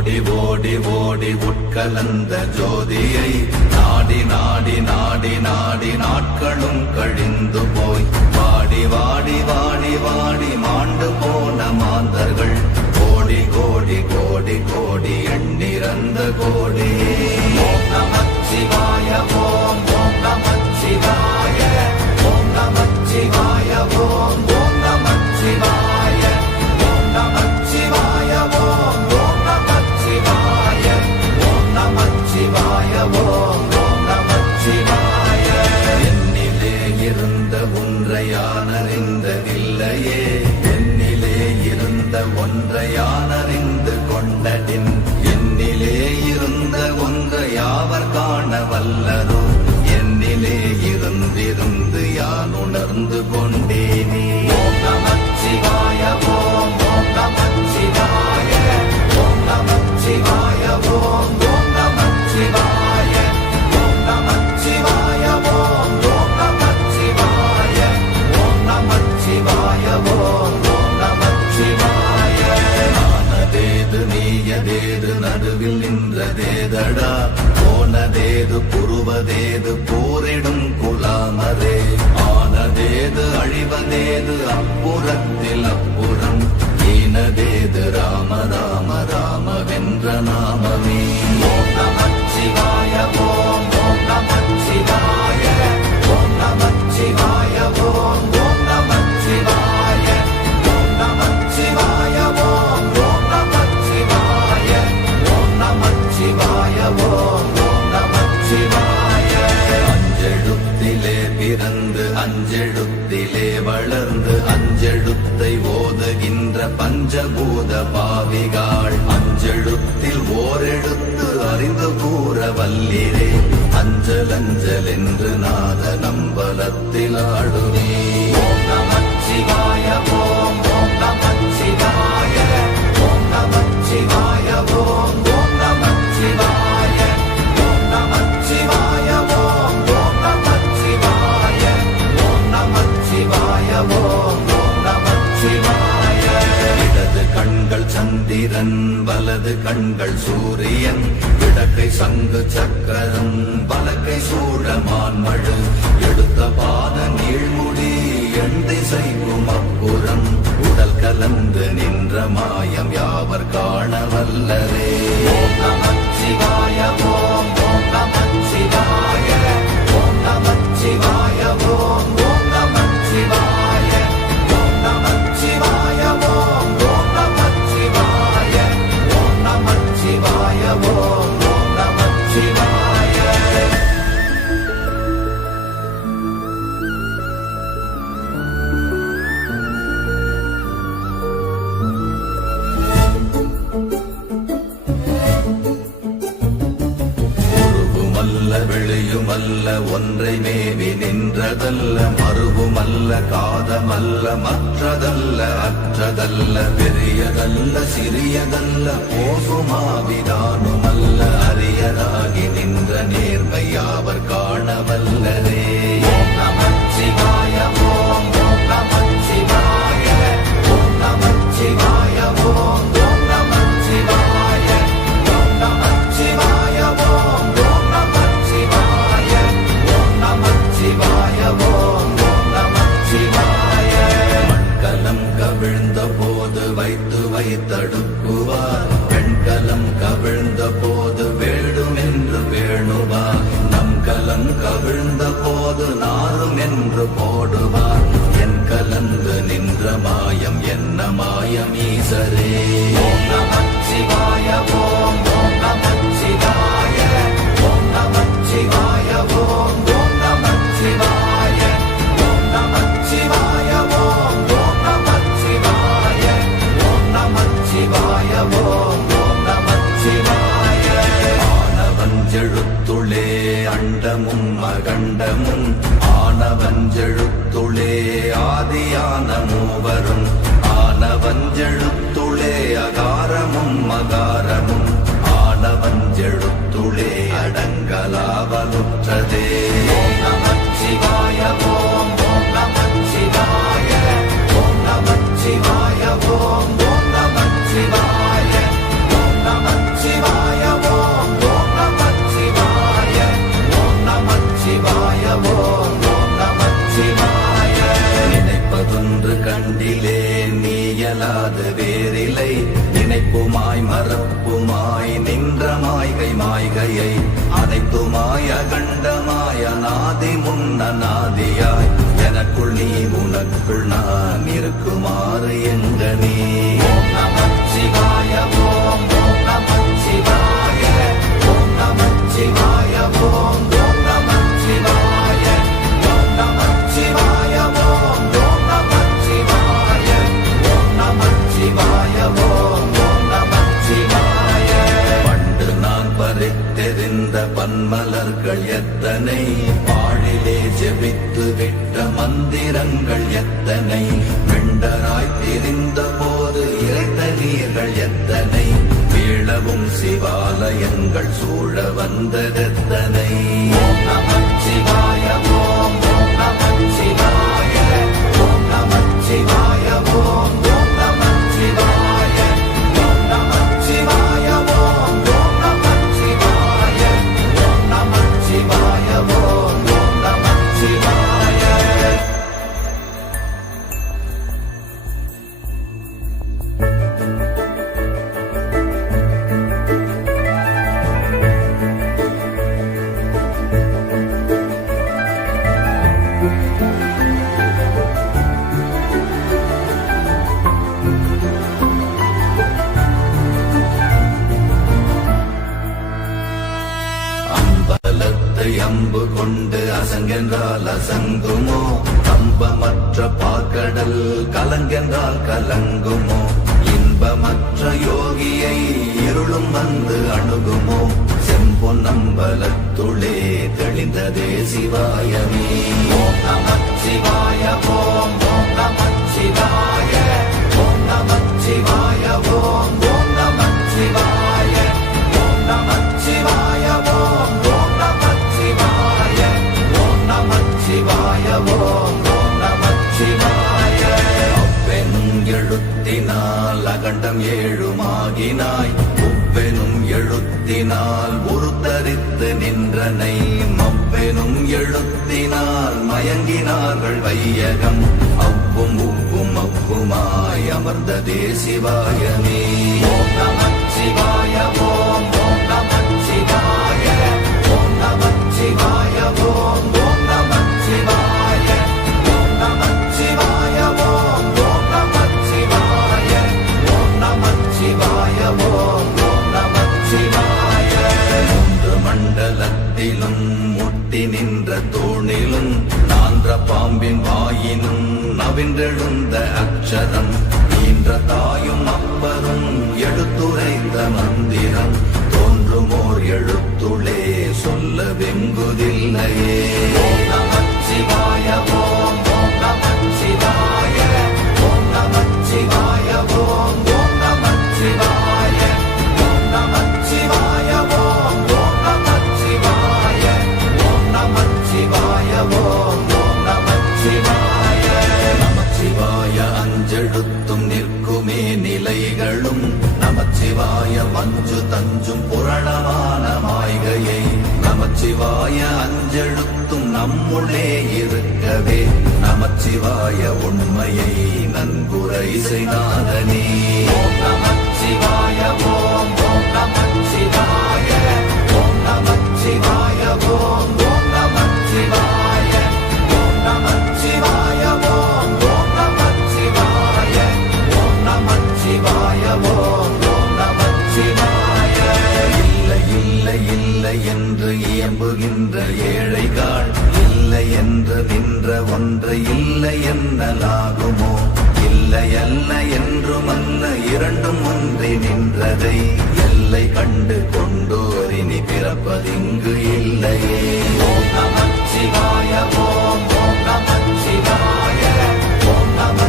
ஓடி ஓடி ஓடி உட்கலந்த ஜோதியை நாடி நாடி நாடி நாடி நாட்களும் கழிந்து போய் வாடி வாடி வாடி வாடி மாண்டு போன மாந்தர்கள் கோடி கோடி கோடி கோடி எண்ணிறந்த கோடி. ஓம் நமச்சிவாய ஓம் ஓம் நமச்சிவாய ஓம் நமச்சிவாய ஓம் ஓம் நமச்சிவாய ஓம் நமச்சிவாய ஓம் ஓம் நமச்சிவாய ஓம் நமச்சிவாய ஓம் ஓம் நமச்சிவாய. என்னிலே இருந்த ஒன்றை யான் அறிந்ததில்லையே, என்னிலே இருந்த ஒன்றை யான் அறிந்து கொண்டடின், என்னிலே இருந்த ஒன்றை யாவர் காண வல்லரோ, என்னிலே இருந்திருந்து யான் உணர்ந்து கொண்டேனே. ஓம் நமச்சிவாய ஓம் ஓம் நமச்சிவாய ஓம் நமச்சிவாய ஓம் ஓம் நமச்சிவாய ஓம் நமச்சிவாய ஓம் ஓம் நமச்சிவாய ஓம் நமச்சிவாய ஓம் ஓம் நமச்சிவாய. ஆனதேது நீயதேது நடுவில் நின்றதேதடா, போனதேது புருவதேது போரிடும் குலாமரே, ஆனதேது அழிவதேது அப்புறத்தில் அப்புறம், ஈனதேது ராம ராம ராம வென்ற நாமமே. ஓம் நமச்சிவாய ஓம் ஓம் நமச்சிவாய ஓம் நமச்சிவாய ஓம் ஓம் நமச்சிவாய ஓம் நமச்சிவாய ஓம் ஓம் நமச்சிவாய ஓம் நமச்சிவாய ஓம் ஓம் நமச்சிவாய. அஞ்செழுத்திலே பிறந்து அஞ்செழுத்திலே வளர்ந்து அஞ்செழுத்தை ஓதுகின்ற பஞ்சபூத பாவிகாள், அஞ்செழுத்தில் ஓரெழுத்து அறிந்து கூற வல்லிரே, அஞ்சல் அஞ்சல் என்று நாத நம்பலத்தில் ஆடுவே. ஓம் நமச்சிவாய ஓம் ஓம் நமச்சிவாய ஓம் நமச்சிவாய ஓம் ஓம் நமச்சிவாய ஓம் நமச்சிவாய ஓம் ஓம் நமச்சிவாய ஓம் நமச்சிவாய ஓம் ஓம் நமச்சிவாய. இடது கண்கள் சந்திரன் வலது கண்கள் சூரியன், இடக்கை சங்கு சக்கரம் வலக்கை சூழமான்மழு, எடுத்த பாத நீழ்முடி எண் திசைக்கும் அப்புறம், உடல் கலந்து நின்ற மாயம் யாவர் காண வல்லரே. ஓம் நமச்சிவாய ஓம் ஓம் நமச்சிவாய ஓம் நமச்சிவாய ஓம் ஓம் நமச்சிவாய ஓம் நமச்சிவாய ஓம் ஓம் நமச்சிவாய ஓம் நமச்சிவாய ஓம் ஓம் நமச்சிவாய. உருவுமல்ல வெளியுமல்ல ஒன்றை மேவி நின்றதல்ல, மறுவுமல்ல காதமல்ல மற்றதல்ல அற்றதல்ல, பெரியதல்ல சிறியதல்ல போகுமாவிதானுமல்ல, அரியராகி நின்ற நேர்மை யாவர் காண வல்லரே. ஓம் நமச்சிவாய ஓம் ஓம் நமச்சிவாய ஓம் நமச்சிவாய ஓம் ஓம் நமச்சிவாய ஓம் நமச்சிவாய ஓம் ஓம் நமச்சிவாய ஓம் நமச்சிவாய ஓம் ஓம் நமச்சிவாய. மண்கலம் கவிழ்ந்த போது வைத்து வைத்தடுக்குவார், பெண்கலம் கவிழ்ந்த போது வேடும் என்று வேணுவார், நம் கலம் கவிழ்ந்த போது நாரும் என்று போடுவார், என் கலந்து நின்ற மாயம் என்ன மாயம் ஈசரே. ஓம் நமச்சிவாய ஓம் ஓம் நமச்சிவாய ஓம் நமச்சிவாய ஓம் ஓம் நமச்சிவாய ஓம் நமச்சிவாய ஓம் ஓம் நமச்சிவாய ஓம் நமச்சிவாய ஓம் ஓம் நமச்சிவாய. ஆனவஞ்செழுத்துளே அண்டமும் அகண்டமும், ஆனவஞ்செழுத்துளே ஆதியான மூவரும், ஆனவஞ்செழுத்துளே அகாரமும் மகாரமும், ஆனவஞ்செழுத்துளே அடங்கலாவலுற்றதே. ஓம் நமச்சிவாய ஓம் ஓம் நமச்சிவாய ஓம் நமச்சிவாய ஓம் ஓம் நமச்சிவாய ஓம் நமச்சிவாய ஆதி முன்னநாதியாய் எனக்குள் நீ உனக்குள் நான் இருக்குமாறு எங்க நீ ஓம் நமச்சிவாய ஓம் ஓம் நமச்சிவாய ஓம் நமச்சிவாய ஓம் ஓம் நமச்சிவாய ஓம் நமச்சிவாய ஓம் ஓம் நமச்சிவாய ஓம் நமச்சிவாய ஓம் ஓம் நமச்சிவாய பண்டு நான் பறித்தெறிந்த பன்மலர்கள் எத்தனை பாழிலே ஜெபித்து விட்ட மந்திரங்கள் எத்தனை வெண்டராய் தெரிந்த போது இறைத்த நீர்கள் எத்தனை வீழவும் சிவாலயங்கள் சூழ வந்ததெத்தனை ஓம் நமச்சிவாய ஓம் ஓம் நமச்சிவாய ஓம் நமச்சிவாய ஓம் ஓம் நமச்சிவாய ஓம் நமச்சிவாய ஓம் ஓம் நமச்சிவாய ஓம் நமச்சிவாய ஓம் ஓம் நமச்சிவாய அம்பலத்தை அம்பு கொண்டு அசங்கென்றால் அசங்குமோ கம்பமற்ற பாக்கடல் கலங்கென்றால் கலங்குமோ இன்பமற்ற யோகியை இருளும் வந்து அணுகுமோ செம்பொன்னம்பலத்துளே தெளிந்ததே சிவாயமே ஓம் நமச்சிவாய ஓம் ஓம் நமச்சிவாய ஓம் நமச்சிவாய ஓம் ஓம் நமச்சிவாய ஓம் நமச்சிவாய ஓம் ஓம் நமச்சிவாய ஓம் நமச்சிவாய ஓம் ஓம் நமச்சிவாய அப்பெனும் எழுத்தினால் அகண்டம் ஏழுமாகினாய் உப்பெனும் எழுத்தினால் உருத்தரித்து நின்றனை மப்பெனும் எழுத்தினால் மயங்கினார்கள் வையகம் அவ்வும் உப்பும் அப்புமாய் அமர்ந்ததே சிவாயமே ஓம் நமச்சிவாய ஓம் ஓம் நமச்சிவாய ஓம் நமச்சிவாய ஓம் ஓம் நமச்சிவாய ஓம் நமச்சிவாய ஓம் ஓம் நமச்சிவாய ஓம் நமச்சிவாய ஓம் ஓம் நமச்சிவாய மூன்று மண்டலத்திலும் முட்டி நின்ற தூணிலும் நான்ற பாம்பின் வாயினும் நவின்றெழுந்த அக்ஷரம் ஈன்ற தாயும் அப்பரும் எடுத்துரைந்த மந்திரம் தோன்றுமோர் எழுத்துளே சொல்ல வெங்குதில்லையே ஓம் நமச்சிவாய ஓம் ஓம் நமச்சிவாய ஓம் நமச்சிவாய ஓம் ஓம் நமச்சிவாய ஓம் நமச்சிவாய ஓம் ஓம் நமச்சிவாய ஓம் நமச்சிவாய ஓம் ஓம் நமச்சிவாய நமச்சிவாய அஞ்செழுத்தும் நிற்குமே நிலைகளும் நமச்சிவாய மஞ்சு தஞ்சும் புரணமான மாய்கையை நமச்சிவாய அஞ்செழுத்தும் நம்முள்ளே இருக்கவே நமச்சிவாய உண்மையை நன்குரை செய்தாதனே ஓம் நமச்சிவாய ஓம் ஓம் நமச்சிவாய ஓம் நமச்சிவாய ஓம் ஓம் நமச்சிவாய ஓம் நமச்சிவாய ஓம் ஓம் நமச்சிவாய ஓம் நமச்சிவாய ஓம் ஓம் நமச்சிவாய இல்லை இல்லை இல்லை என்று இயம்புகின்ற ஏழைகள் இல்லை என்று நின்ற ஒன்று இல்லை என்னலாகுமோ இல்லை அல்ல என்றுமல்ல இரண்டும் ஒன்றி நின்றதை எல்லை கண்டு கொண்டோரினி பிறப்பதிங்கு இல்லையே ஓம் நமச்சிவாய